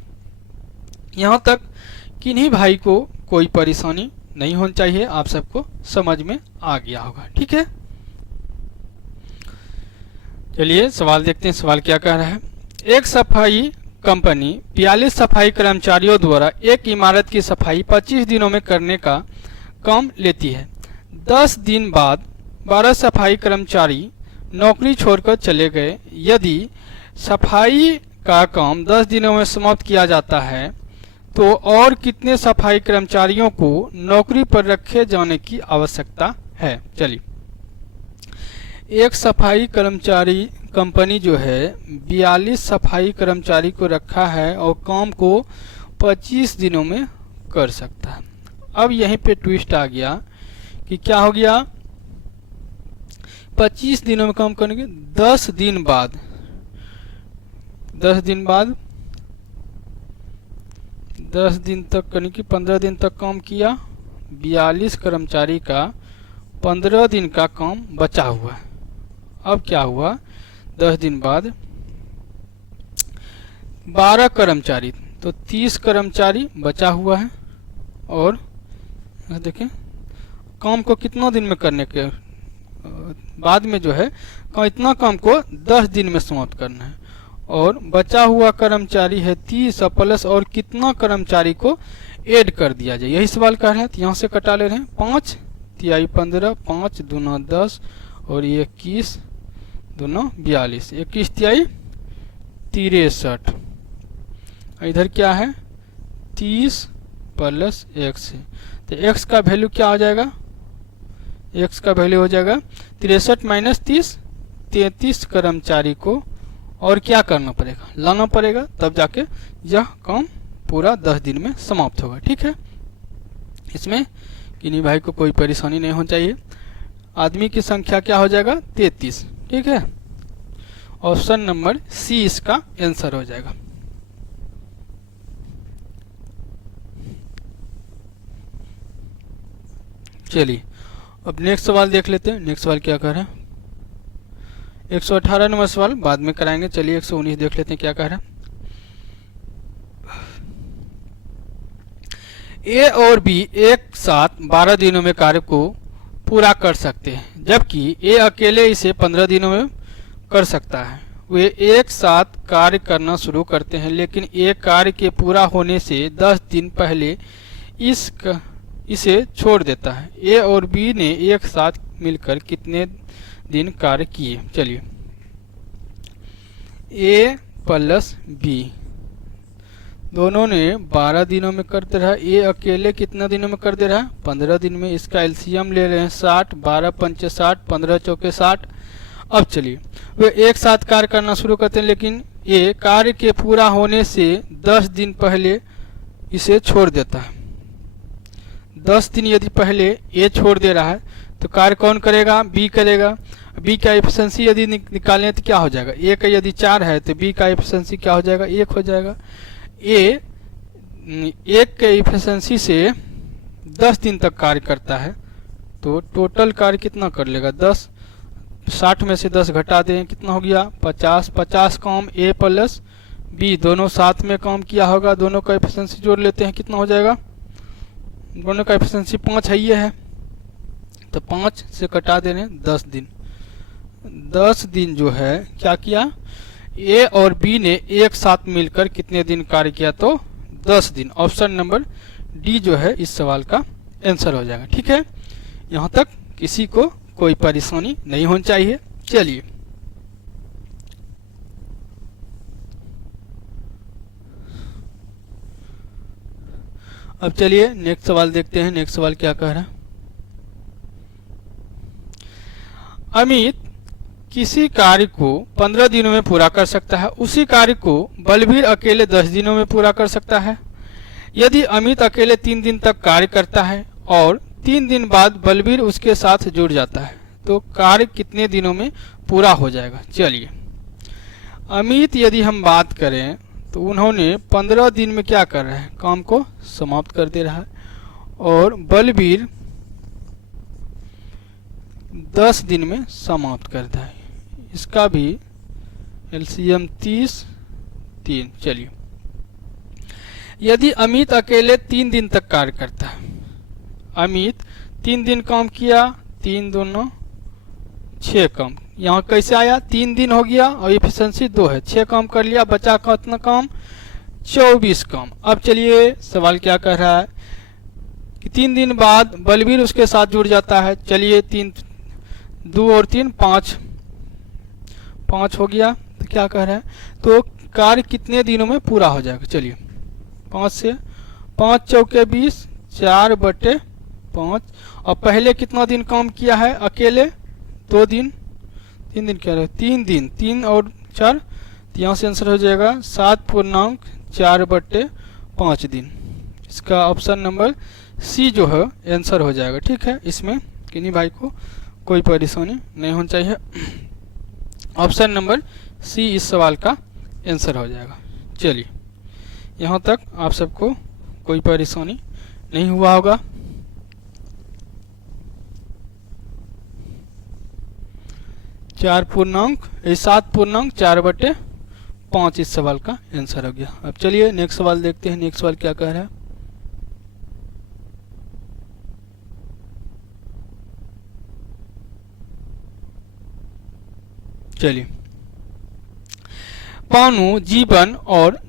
यहाँ तक किन्हीं भाई को कोई परेशानी नहीं होनी चाहिए, आप सबको समझ में आ गया होगा। ठीक है, चलिए सवाल देखते हैं। सवाल क्या कह रहा है? एक सफाई कंपनी 42 सफाई कर्मचारियों द्वारा एक इमारत की सफाई 25 दिनों में करने का काम लेती है। 10 दिन बाद 12 सफाई कर्मचारी नौकरी छोड़कर चले गए। यदि सफाई का काम 10 दिनों में समाप्त किया जाता है तो और कितने सफाई कर्मचारियों को नौकरी पर रखे जाने की आवश्यकता है? चलिए, एक सफाई कर्मचारी कंपनी जो है 42 सफाई कर्मचारी को रखा है और काम को 25 दिनों में कर सकता है। अब यहीं पे ट्विस्ट आ गया कि क्या हो गया? 25 दिनों में काम करने के 10 दिन बाद 10 दिन तक करने की 15 दिन तक काम किया। 42 कर्मचारी का 15 दिन का काम बचा हुआ है। अब क्या हुआ? 10 दिन बाद 12 कर्मचारी, तो 30 कर्मचारी बचा हुआ है। और देखें काम को कितना दिन में करने के बाद में जो है इतना काम को 10 दिन में समाप्त करना है। और बचा हुआ कर्मचारी है 30 प्लस और कितना कर्मचारी को ऐड कर दिया जाए, यही सवाल कर रहे हैं। तो यहाँ से कटा ले रहे हैं 5 तिहाई 15, 5 दूना 10 और 21 दोनों 42, 21 तिहाई 63। इधर क्या है? 30 प्लस x है, तो x का वैल्यू क्या हो जाएगा? x का वैल्यू हो जाएगा 63 माइनस 30, 33 कर्मचारी को और क्या करना पड़ेगा? लाना पड़ेगा, तब जाके यह काम पूरा 10 दिन में समाप्त होगा। ठीक है, इसमें किन्हीं भाई को कोई परेशानी नहीं होनी चाहिए। आदमी की संख्या क्या हो जाएगा? 33। ठीक है, ऑप्शन नंबर सी इसका आंसर हो जाएगा। चलिए अब नेक्स्ट सवाल देख लेते हैं। नेक्स्ट सवाल क्या कह रहा है? 118 नंबर सवाल बाद में कराएंगे। चलिए 119 देख लेते हैं क्या कह रहा है। ए और बी एक साथ 12 दिनों में कार्य को पूरा कर सकते हैं, जबकि ए अकेले इसे 15 दिनों में कर सकता है। वे एक साथ कार्य करना शुरू करते हैं, लेकिन एक कार्य के पूरा होने से 10 दिन पहले इसे छोड़ देता है। ए और बी ने एक साथ मिलकर कितने दिन कार्य किए? चलिए, ए प्लस बी दोनों ने 12 दिनों में करते रहा। ए अकेले कितना दिनों में कर दे रहा है? 15 दिन में। इसका एलसीएम ले रहे हैं 60, 12 पंचे 60, 15 चौके 60। अब चलिए, वे एक साथ कार्य करना शुरू करते हैं, लेकिन ये कार्य के पूरा होने से 10 दिन पहले इसे छोड़ देता है। 10 दिन यदि पहले ए छोड़ दे रहा है तो कार्य कौन करेगा? बी करेगा। बी का एफिशिएंसी यदि निकालें तो क्या हो जाएगा? ए का यदि 4 है तो बी का एफिशिएंसी क्या हो जाएगा? 1 हो जाएगा। ए 1 के एफिशिएंसी से 10 दिन तक कार्य करता है, तो टोटल कार्य कितना कर लेगा? 10। 60 में से 10 घटा दें, कितना हो गया? 50। 50 काम ए प्लस बी दोनों साथ में काम किया होगा। दोनों का एफिशिएंसी जोड़ लेते हैं, कितना हो जाएगा? दोनों का एफिशिएंसी 5 है, ये है, तो 5 से कटा दे रहे हैं 10 दिन। 10 दिन जो है क्या किया? ए और बी ने एक साथ मिलकर कितने दिन कार्य किया? तो 10 दिन। ऑप्शन नंबर डी जो है इस सवाल का आंसर हो जाएगा। ठीक है, यहाँ तक किसी को कोई परेशानी नहीं होनी चाहिए। चलिए अब चलिए नेक्स्ट सवाल देखते हैं। नेक्स्ट सवाल क्या कह रहा है? अमित किसी कार्य को 15 दिनों में पूरा कर सकता है, उसी कार्य को बलबीर अकेले 10 दिनों में पूरा कर सकता है। यदि अमित अकेले 3 दिन तक कार्य करता है और 3 दिन बाद बलबीर उसके साथ जुड़ जाता है, तो कार्य कितने दिनों में पूरा हो जाएगा। चलिए, अमित यदि हम बात करें तो उन्होंने 15 दिन में क्या कर रहे हैं, काम को समाप्त कर दे रहा है, और बलबीर 10 दिन में समाप्त करता है। इसका भी एलसीएम 30 3। चलिए, यदि अमित अकेले 3 दिन तक कार्य करता है, अमित 3 दिन काम किया, 3 दूना 6 काम, यहाँ कैसे आया, 3 दिन हो गया और एफिशिएंसी 2 है, 6 काम कर लिया, बचा कितना काम, 24 काम। अब चलिए सवाल क्या कह रहा है कि 3 दिन बाद बलबीर उसके साथ जुड़ जाता है। चलिए 3 2 और 3 5 5 हो गया, तो क्या कह रहा है, तो कार्य कितने दिनों में पूरा हो जाएगा। चलिए 5 से 5 चौके 20, 4/5। और पहले कितना दिन काम किया है अकेले, 2 दिन, 3 दिन क्या रहे, 3 दिन, 3 और 4, तो यहाँ से आंसर हो जाएगा 7.4/5 दिन। इसका ऑप्शन नंबर सी जो है आंसर हो जाएगा। ठीक है, इसमें किन्हीं भाई को कोई परेशानी नहीं होनी चाहिए। ऑप्शन नंबर सी इस सवाल का आंसर हो जाएगा। चलिए, यहाँ तक आप सबको कोई परेशानी नहीं हुआ होगा। चार पूर्णांक 7.4/5 इस सवाल का आंसर हो गया। अब चलिए नेक्स्ट सवाल देखते हैं। नेक्स्ट सवाल क्या कह रहा है, चलिए, पानु, जीवन और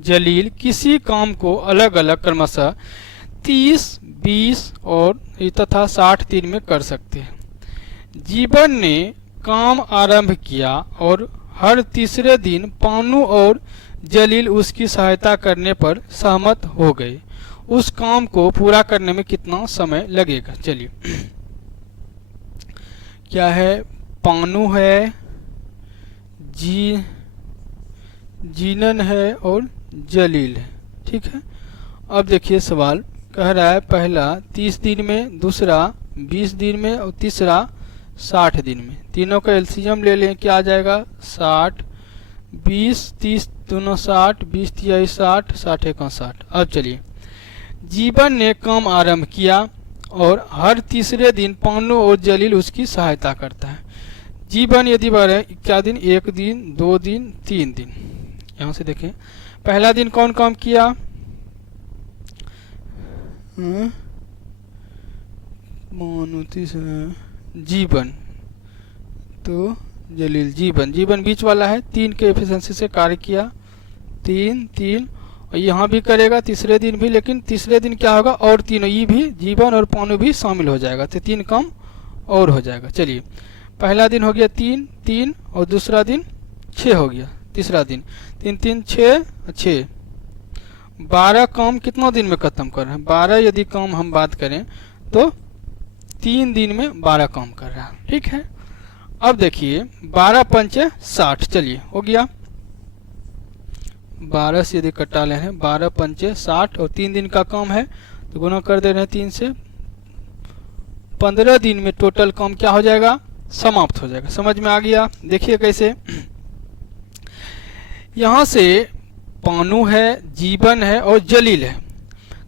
जलील किसी काम को अलग अलग क्रमशः 30, 20 और तथा 60 दिन में कर सकते हैं। जीवन ने काम आरंभ किया और हर तीसरे दिन पानु और जलील उसकी सहायता करने पर सहमत हो गए। उस काम को पूरा करने में कितना समय लगेगा। चलिए, क्या है, पानु है, जीनन है और जलील है। ठीक है, अब देखिए सवाल कह रहा है, पहला 30 दिन में, दूसरा 20 दिन में और तीसरा 60 दिन में। तीनों का एलसीएम ले लें, क्या आ जाएगा, 60, 20, 30 दोनों 60, 20 3 60, 60 1 60। अब चलिए, जीवन ने काम आरंभ किया और हर तीसरे दिन पानु और जलील उसकी सहायता करता है। जीवन यदि बढ़े क्या दिन, 1 दिन, 2 दिन, 3 दिन। यहाँ से देखें, पहला दिन कौन काम किया, जीवन, तो जलील, जीवन बीच वाला है, 3 के एफिशिएंसी से कार्य किया, 3 और यहाँ भी करेगा तीसरे दिन भी, लेकिन तीसरे दिन क्या होगा, और तीनों, ये भी जीवन और पानु भी शामिल हो जाएगा, तो 3 काम और हो जाएगा। चलिए, पहला दिन हो गया 3 और दूसरा दिन 6 हो गया, तीसरा दिन 3 3 6 12 काम कितना दिन में खत्म कर रहे हैं, 12 यदि काम हम बात करें तो 3 दिन में 12 काम कर रहा है। ठीक है, अब देखिए 12 पंचे 60, चलिए हो गया, 12 से यदि कटा ले हैं, 12 पंचे 60 और 3 दिन का काम है तो गुना कर दे रहे हैं 3 से, 15 दिन में टोटल काम क्या हो जाएगा, समाप्त हो जाएगा। समझ में आ गया। देखिए कैसे, यहाँ से पानु है, जीवन है और जलील है।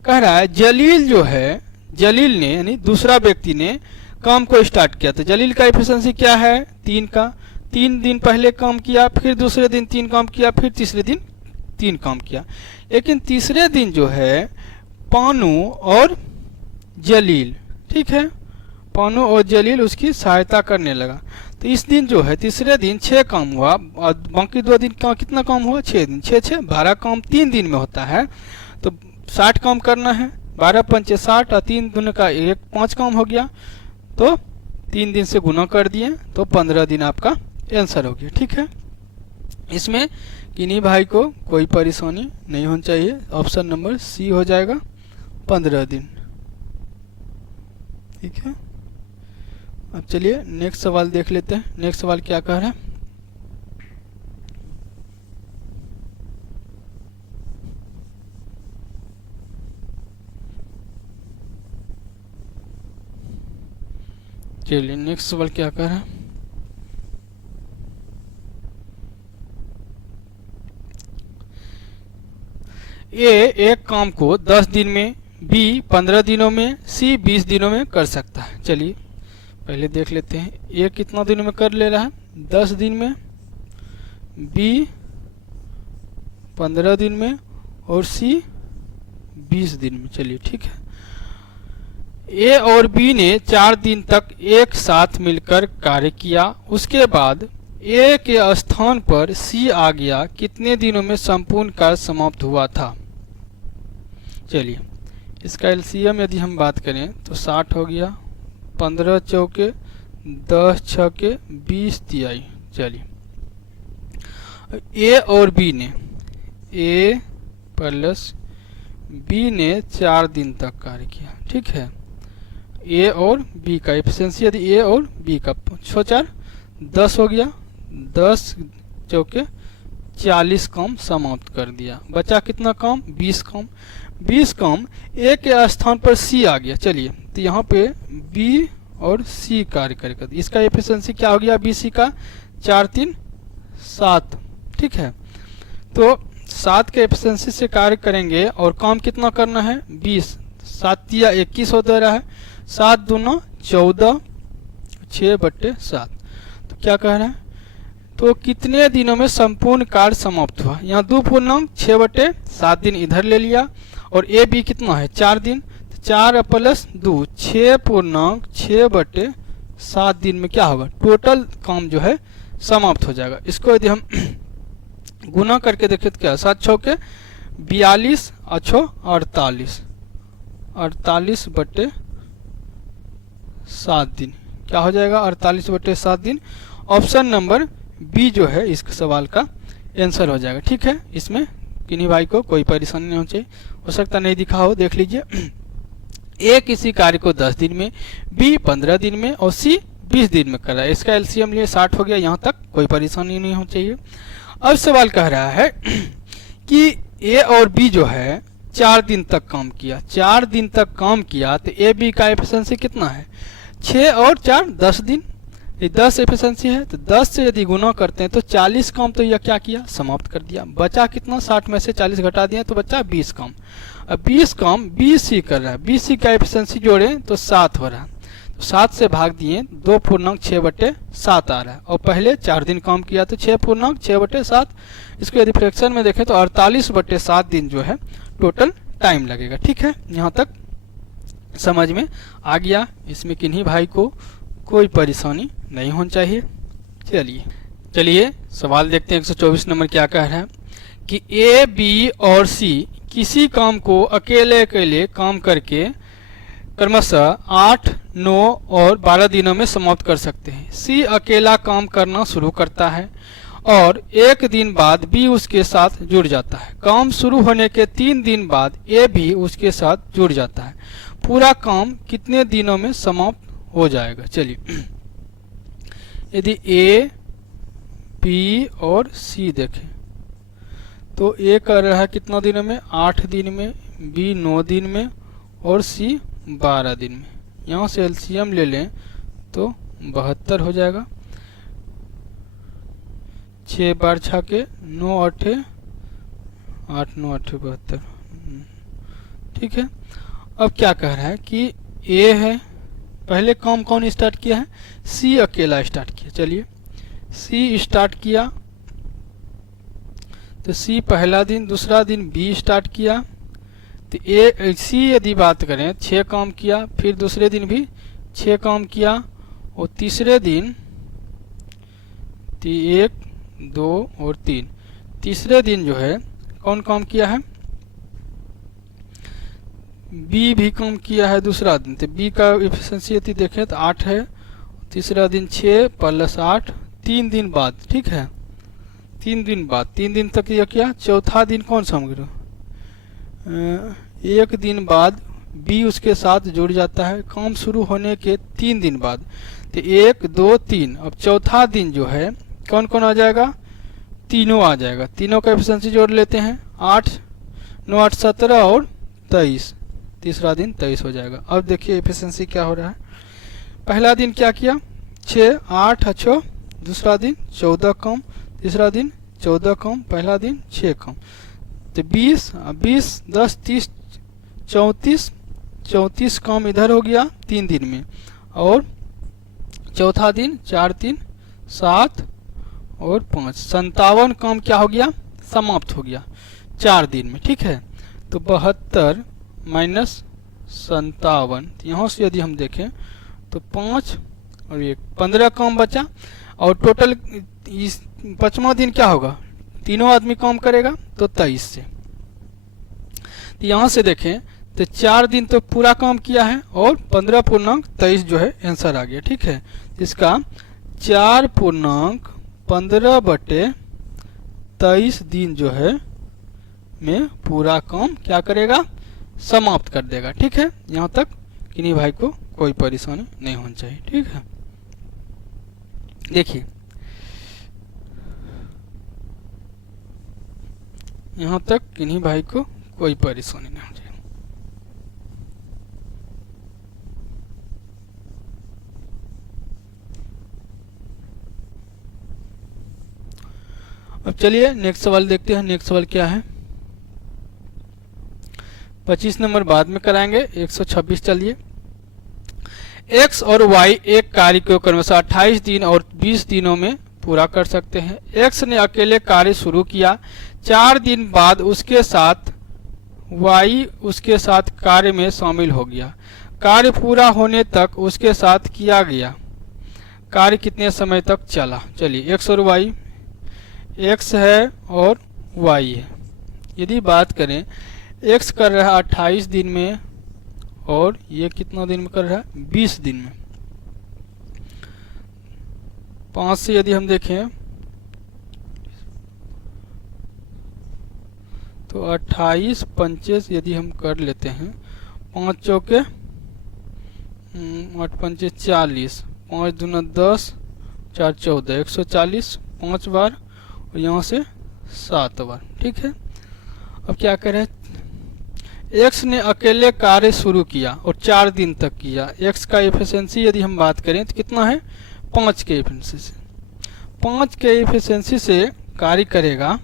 कह रहा है जलील जो है, जलील ने यानी दूसरा व्यक्ति ने काम को स्टार्ट किया, तो जलील का एफिशिएंसी क्या है, 3 का, 3 दिन पहले काम किया, फिर दूसरे दिन 3 काम किया, फिर तीसरे दिन 3 काम किया। लेकिन तीसरे दिन जो है पानु और जलील, ठीक है, पानु और जलील उसकी सहायता करने लगा, तो इस दिन जो है तीसरे दिन 6 काम हुआ और बाकी 2 दिन का कितना काम हुआ, 6 दिन, 6 6 12 काम 3 दिन में होता है, तो 60 काम करना है, 12 पंचे 60 और 3 दूनी का 5 काम हो गया, तो 3 दिन से गुना कर दिए तो 15 दिन आपका आंसर हो गया। ठीक है, इसमें किन्हीं भाई को कोई परेशानी नहीं होनी चाहिए। ऑप्शन नंबर सी हो जाएगा, 15 दिन। ठीक है, अब चलिए नेक्स्ट सवाल देख लेते हैं। नेक्स्ट सवाल क्या कह रहा है, चलिए नेक्स्ट सवाल क्या कर रहा है। ए एक काम को 10 दिन में, बी 15 दिनों में, सी 20 दिनों में कर सकता है। चलिए पहले देख लेते हैं, ए कितना दिनों में कर ले रहा है, 10 दिन में, बी 15 दिन में और सी 20 दिन में। चलिए ठीक है। ए और बी ने 4 दिन तक एक साथ मिलकर कार्य किया। उसके बाद ए के स्थान पर सी आ गया। कितने दिनों में संपूर्ण कार्य समाप्त हुआ था? चलिए इसका एलसीएम यदि हम बात करें तो 60 हो गया, 15 चौके 10 छके 20 तिहाई। चलिए ए और बी ने, ए प्लस बी ने 4 दिन तक कार्य किया। ठीक है, ए और बी का एफिशिएंसी यदि ए और बी का 4 10 हो गया, 10 चौके 40 काम समाप्त कर दिया। बचा कितना काम? 20 काम। 20 काम ए के स्थान पर सी आ गया। चलिए तो यहाँ पे बी और सी कार्य करेगा। इसका एफिशिएंसी क्या हो गया? बी सी का 4 3 7। ठीक है, तो 7 के एफिशिएंसी से कार्य करेंगे और काम कितना करना है? 20। 7 या 21 हो दे रहा है, 7 दूना 14, 6/7। तो क्या कह रहा है? तो कितने दिनों में संपूर्ण कार्य समाप्त हुआ? यहाँ 2 पूर्णांक 6/7 दिन इधर ले लिया और ए बी कितना है? 4 दिन। तो 4 प्लस 2 6 पूर्णांक 6/7 दिन में क्या होगा? टोटल काम जो है समाप्त हो जाएगा। इसको यदि हम गुना करके देखें तो क्या? 7 छौके 42 अच्छो 48, 48/7 दिन क्या हो जाएगा? 48/7 दिन। ऑप्शन नंबर बी जो है इस सवाल का आंसर हो जाएगा। ठीक है, इसमें किन्हीं भाई को कोई परेशानी नहीं होनी चाहिए। हो सकता नहीं दिखा हो, देख लीजिए। ए किसी कार्य को 10 दिन में, बी 15 दिन में और सी 20 दिन में कर रहा है। इसका एलसीएम लिए 60 हो गया। यहाँ तक कोई परेशानी नहीं होनी चाहिए। अब सवाल कह रहा है कि ए और बी जो है 4 दिन तक काम किया। 4 दिन तक काम किया तो ए बी का एफिशिएंसी कितना है? 6 और 4 10 दिन। ये 10 एफिशिएंसी है तो 10 से यदि गुना करते हैं तो 40 काम तो यह क्या किया? समाप्त कर दिया। बचा कितना? 60 में से 40 घटा दिया तो बचा 20 काम। अब 20 काम बी सी कर रहा है। बी सी का एफिशिएंसी जोड़े तो 7 हो रहा है। तो 7 से भाग दिए 2 पूर्णांक 6/7 आ रहा है और पहले 4 दिन काम किया तो 6 पूर्णांक 6/7। इसको यदि फ्रैक्शन में देखें तो 48/7 दिन जो है टोटल टाइम लगेगा। ठीक है, यहाँ तक समझ में आ गया। इसमें किन्हीं भाई को कोई परेशानी नहीं होनी चाहिए। चलिए सवाल देखते हैं। 124 नंबर क्या कह रहा है कि ए बी और सी किसी काम को अकेले काम करके क्रमशः 8, 9 और 12 दिनों में समाप्त कर सकते हैं। सी अकेला काम करना शुरू करता है और 1 दिन बाद बी उसके साथ जुड़ जाता है। काम शुरू होने के 3 दिन बाद ए भी उसके साथ जुड़ जाता है। पूरा काम कितने दिनों में समाप्त हो जाएगा? चलिए यदि ए बी और सी देखें तो ए कर रहा है कितना दिनों में? 8 दिन में, बी 9 दिन में और सी 12 दिन में। यहाँ से एलसीएम ले लें तो 72 हो जाएगा। 6 बार 6 के 9 8 8 9 8 72। ठीक है, अब क्या कह रहा है कि ए है, पहले काम कौन स्टार्ट किया है? सी अकेला स्टार्ट किया। चलिए सी स्टार्ट किया तो सी पहला दिन, दूसरा दिन बी स्टार्ट किया तो ए सी यदि बात करें 6 काम किया, फिर दूसरे दिन भी 6 काम किया और तीसरे दिन 1 2 और 3, तीसरे दिन जो है कौन काम किया है? बी भी काम किया है दूसरा दिन। तो बी का एफिशिएंसी यदि देखें तो 8 है। तीसरा दिन 6 + 8, 3 दिन बाद। ठीक है, 3 दिन बाद, 3 दिन तक यह किया। चौथा दिन कौन समझ रहे? 1 दिन बाद बी उसके साथ जुड़ जाता है काम शुरू होने के 3 दिन बाद। तो 1 2 3। अब चौथा दिन जो है कौन कौन आ जाएगा? तीनों आ जाएगा। तीनों का एफिशिएंसी जोड़ लेते हैं। 8 9 8 17 और 23। तीसरा दिन 23 हो जाएगा। अब देखिए एफिशिएंसी क्या हो रहा है। पहला दिन क्या किया 6 8 अच्छो, दूसरा दिन 14 काम, तीसरा दिन 14 काम, पहला दिन 6 काम, तो 20 20 10 30 34 काम इधर हो गया 3 दिन में, और चौथा दिन 4 3 7 और 5 57 काम क्या हो गया समाप्त हो गया 4 दिन में। ठीक है, तो 72 माइनस 57, यहाँ से यदि हम देखें तो 5 और 1 15 काम बचा, और टोटल इस 5वां दिन क्या होगा, तीनों आदमी काम करेगा तो 23 से। तो यहाँ से देखें तो 4 दिन तो पूरा काम किया है और 15.23 जो है आंसर आ गया। ठीक है, इसका 4.15/23 दिन जो है में पूरा काम क्या करेगा समाप्त कर देगा। ठीक है, यहाँ तक किन्हीं भाई को कोई परेशानी नहीं होनी चाहिए। ठीक है, देखिए यहाँ तक किन्हीं भाई को कोई परेशानी नहीं होनी चाहिए। अब चलिए नेक्स्ट सवाल देखते हैं। नेक्स्ट सवाल क्या है, 25 नंबर बाद में कराएंगे, 126 चलिए। x और y एक कार्य को क्रमशः 28 दिन और 20 दिनों में पूरा कर सकते हैं। x ने अकेले कार्य शुरू किया, 4 दिन बाद उसके साथ y उसके साथ कार्य में शामिल हो गया। कार्य पूरा होने तक उसके साथ किया गया कार्य कितने समय तक चला। चलिए x और y, x है और y है। यदि बात करें x कर रहा है 28 दिन में और ये कितना दिन में कर रहा है 20 दिन में। 5 से यदि हम देखें तो 28 25 यदि हम कर लेते हैं, 5 चौके 8 पंचे 40, 5 दूना 10, 4 14, 140 5 बार और यहाँ से 7 बार। ठीक है, अब क्या करें, x ने अकेले कार्य शुरू किया और 4 दिन तक किया। x का एफिशिएंसी यदि हम बात करें तो कितना है 5 के एफिशिएंसी से, 5 के एफिशिएंसी से कार्य करेगा,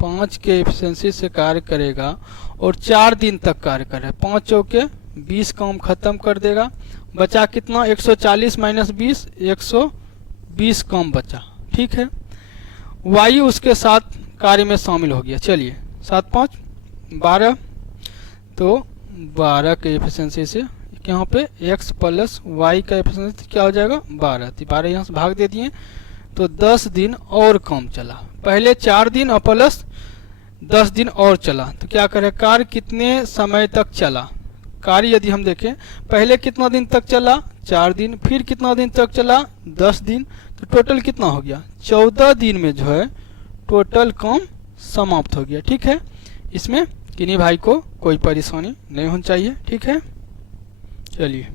5 के एफिशिएंसी से कार्य करेगा और 4 दिन तक कार्य करेगा। 5 चौके 20 काम खत्म कर देगा, बचा कितना 140 माइनस 20, 120 काम बचा। ठीक है, y उसके साथ कार्य में शामिल हो गया। चलिए 7 5 12, तो 12 के एफिशिएंसी से यहाँ पे x प्लस y का एफिशिएंसी क्या हो जाएगा 12, तो 12 यहाँ से भाग दे दिए, तो 10 दिन और कम चला। पहले 4 दिन और प्लस 10 दिन और चला, तो क्या करे कार्य कितने समय तक चला। कार्य यदि हम देखें पहले कितना दिन तक चला 4 दिन, फिर कितना दिन तक चला 10 दिन, तो टोटल कितना हो गया 14 दिन में जो है टोटल काम समाप्त हो गया। ठीक है, इसमें किन्हीं भाई को कोई परेशानी नहीं होनी चाहिए। ठीक है, चलिए।